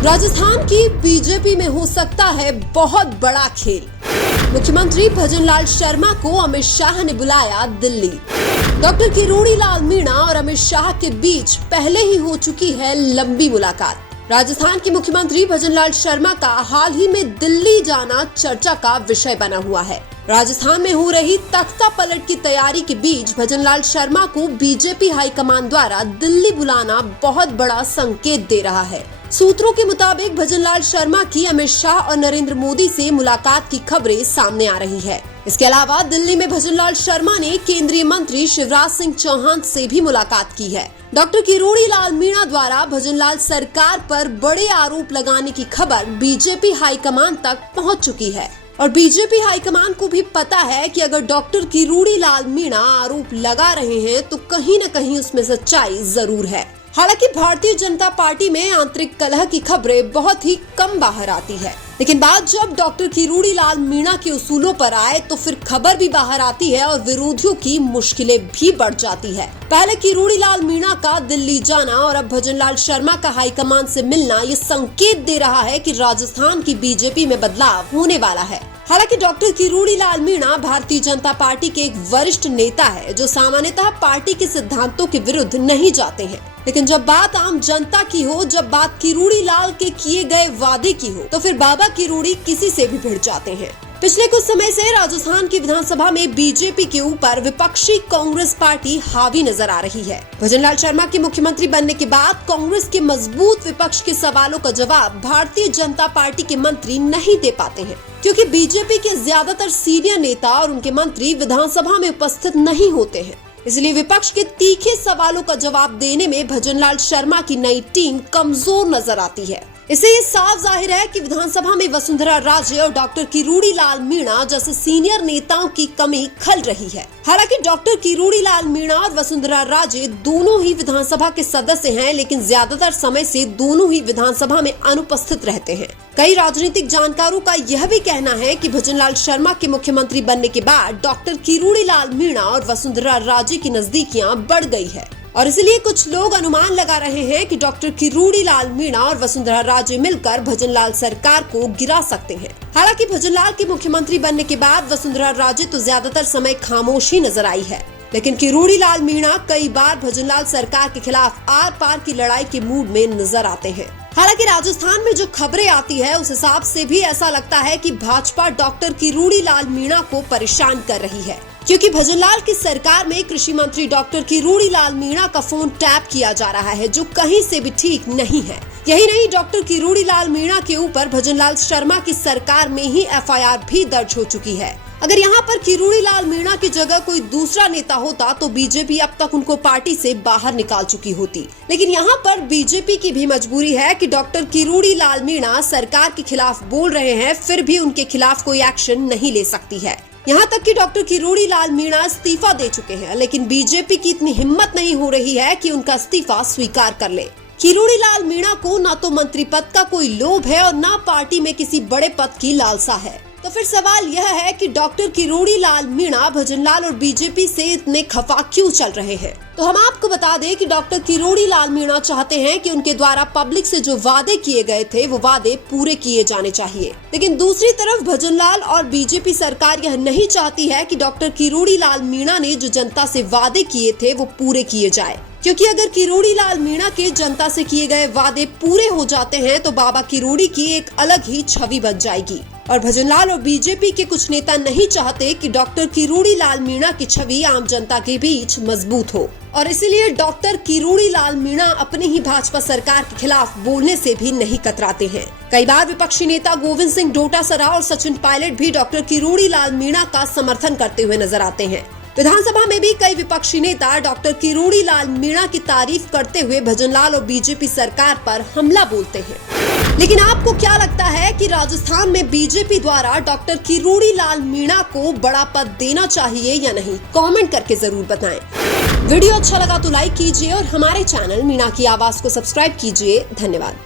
राजस्थान की बीजेपी में हो सकता है बहुत बड़ा खेल। मुख्यमंत्री भजनलाल शर्मा को अमित शाह ने बुलाया दिल्ली। डॉक्टर किरोड़ी लाल मीणा और अमित शाह के बीच पहले ही हो चुकी है लंबी मुलाकात। राजस्थान के मुख्यमंत्री भजनलाल शर्मा का हाल ही में दिल्ली जाना चर्चा का विषय बना हुआ है। राजस्थान में हो रही तख्ता पलट की तैयारी के बीच भजनलाल शर्मा को बीजेपी हाईकमान द्वारा दिल्ली बुलाना बहुत बड़ा संकेत दे रहा है। सूत्रों के मुताबिक भजनलाल शर्मा की अमित शाह और नरेंद्र मोदी से मुलाकात की खबरें सामने आ रही है। इसके अलावा दिल्ली में भजनलाल शर्मा ने केंद्रीय मंत्री शिवराज सिंह चौहान से भी मुलाकात की है। डॉक्टर किरोड़ी लाल मीणा द्वारा भजनलाल सरकार पर बड़े आरोप लगाने की खबर बीजेपी हाईकमान तक पहुंच चुकी है और बीजेपी हाईकमान को भी पता है कि अगर डॉक्टर किरोड़ी लाल मीणा आरोप लगा रहे हैं तो कहीं न कहीं उसमें सच्चाई जरूर है। हालांकि भारतीय जनता पार्टी में आंतरिक कलह की खबरें बहुत ही कम बाहर आती है, लेकिन बात जब डॉक्टर किरोड़ी लाल मीणा के उसूलों पर आए तो फिर खबर भी बाहर आती है और विरोधियों की मुश्किलें भी बढ़ जाती है। पहले किरोड़ी लाल मीणा का दिल्ली जाना और अब भजनलाल शर्मा का हाईकमान से मिलना ये संकेत दे रहा है कि राजस्थान की बीजेपी में बदलाव होने वाला है। हालांकि डॉक्टर किरोड़ी लाल मीणा भारतीय जनता पार्टी के एक वरिष्ठ नेता है जो सामान्यतः पार्टी के सिद्धांतों के विरुद्ध नहीं जाते हैं, लेकिन जब बात आम जनता की हो, जब बात किरोड़ी लाल के किए गए वादे की हो, तो फिर बाबा किरोड़ी किसी से भी भिड़ जाते हैं। पिछले कुछ समय से राजस्थान की विधानसभा में बीजेपी के ऊपर विपक्षी कांग्रेस पार्टी हावी नजर आ रही है। भजनलाल शर्मा के मुख्यमंत्री बनने के बाद कांग्रेस के मजबूत विपक्ष के सवालों का जवाब भारतीय जनता पार्टी के मंत्री नहीं दे पाते हैं, क्योंकि बीजेपी के ज्यादातर सीनियर नेता और उनके मंत्री विधानसभा में उपस्थित नहीं होते हैं। इसलिए विपक्ष के तीखे सवालों का जवाब देने में भजनलाल शर्मा की नई टीम कमजोर नजर आती है। इससे ये साफ जाहिर है कि विधानसभा में वसुंधरा राजे और डॉक्टर किरोड़ी लाल मीणा जैसे सीनियर नेताओं की कमी खल रही है। हालांकि डॉक्टर किरोड़ी लाल मीणा और वसुंधरा राजे दोनों ही विधानसभा के सदस्य हैं, लेकिन ज्यादातर समय से दोनों ही विधानसभा में अनुपस्थित रहते हैं। कई राजनीतिक जानकारों का यह भी कहना है कि भजनलाल शर्मा के मुख्यमंत्री बनने के बाद डॉक्टर किरोड़ी लाल मीणा और वसुंधरा राजे की नजदीकियां बढ़ गई है और इसलिए कुछ लोग अनुमान लगा रहे हैं कि डॉक्टर किरोड़ी लाल मीणा और वसुंधरा राजे मिलकर भजनलाल सरकार को गिरा सकते हैं। हालांकि भजनलाल के मुख्यमंत्री बनने के बाद वसुंधरा राजे तो ज्यादातर समय खामोश ही नजर आई है, लेकिन किरोड़ी लाल मीणा कई बार भजनलाल सरकार के खिलाफ आर पार की लड़ाई के मूड में नजर आते हैं। हालांकि राजस्थान में जो खबरें आती है उस हिसाब से भी ऐसा लगता है कि भाजपा डॉक्टर किरोड़ी लाल मीणा को परेशान कर रही है, क्योंकि भजनलाल की सरकार में कृषि मंत्री डॉक्टर किरोड़ी लाल मीणा का फोन टैप किया जा रहा है, जो कहीं से भी ठीक नहीं है। यही नहीं, डॉक्टर किरोड़ी लाल मीणा के ऊपर भजनलाल शर्मा की सरकार में ही एफआईआर भी दर्ज हो चुकी है। अगर यहाँ पर किरोड़ी लाल मीणा की जगह कोई दूसरा नेता होता तो बीजेपी अब तक उनको पार्टी से बाहर निकाल चुकी होती, लेकिन यहाँ पर बीजेपी की भी मजबूरी है कि डॉक्टर किरोड़ी लाल मीणा सरकार के खिलाफ बोल रहे हैं, फिर भी उनके खिलाफ कोई एक्शन नहीं ले सकती है। यहाँ तक कि डॉक्टर किरोड़ी लाल मीणा इस्तीफा दे चुके हैं, लेकिन बीजेपी की इतनी हिम्मत नहीं हो रही है कि उनका इस्तीफा स्वीकार कर ले। किरोड़ी लाल मीणा को न तो मंत्री पद का कोई लोभ है और न पार्टी में किसी बड़े पद की लालसा है। तो फिर सवाल यह है कि डॉक्टर किरोड़ी लाल मीणा भजनलाल और बीजेपी से इतने खफा क्यों चल रहे हैं? तो हम आपको बता दें कि डॉक्टर किरोड़ी लाल मीणा चाहते हैं कि उनके द्वारा पब्लिक से जो वादे किए गए थे वो वादे पूरे किए जाने चाहिए, लेकिन दूसरी तरफ भजनलाल और बीजेपी सरकार यह नहीं चाहती है कि डॉक्टर किरोड़ी लाल मीणा ने जो जनता से वादे किए थे वो पूरे किए जाए, क्योंकि अगर किरोड़ी लाल मीणा के जनता से किए गए वादे पूरे हो जाते हैं तो बाबा किरोड़ी की एक अलग ही छवि बन जाएगी और भजनलाल और बीजेपी के कुछ नेता नहीं चाहते कि डॉक्टर किरोड़ी लाल मीणा की छवि आम जनता के बीच मजबूत हो और इसलिए डॉक्टर किरोड़ी लाल मीणा अपने ही भाजपा सरकार के खिलाफ बोलने से भी नहीं कतराते हैं। कई बार विपक्षी नेता गोविंद सिंह डोटासरा और सचिन पायलट भी डॉक्टर किरोड़ी लाल मीणा का समर्थन करते हुए नजर आते हैं। विधानसभा में भी कई विपक्षी नेता डॉक्टर किरोड़ी लाल मीणा की तारीफ करते हुए भजनलाल और बीजेपी सरकार पर हमला बोलते हैं। लेकिन आपको क्या लगता है कि राजस्थान में बीजेपी द्वारा डॉक्टर किरोड़ी लाल मीणा को बड़ा पद देना चाहिए या नहीं? कमेंट करके जरूर बताएं। वीडियो अच्छा लगा तो लाइक कीजिए और हमारे चैनल मीणा की आवाज को सब्सक्राइब कीजिए। धन्यवाद।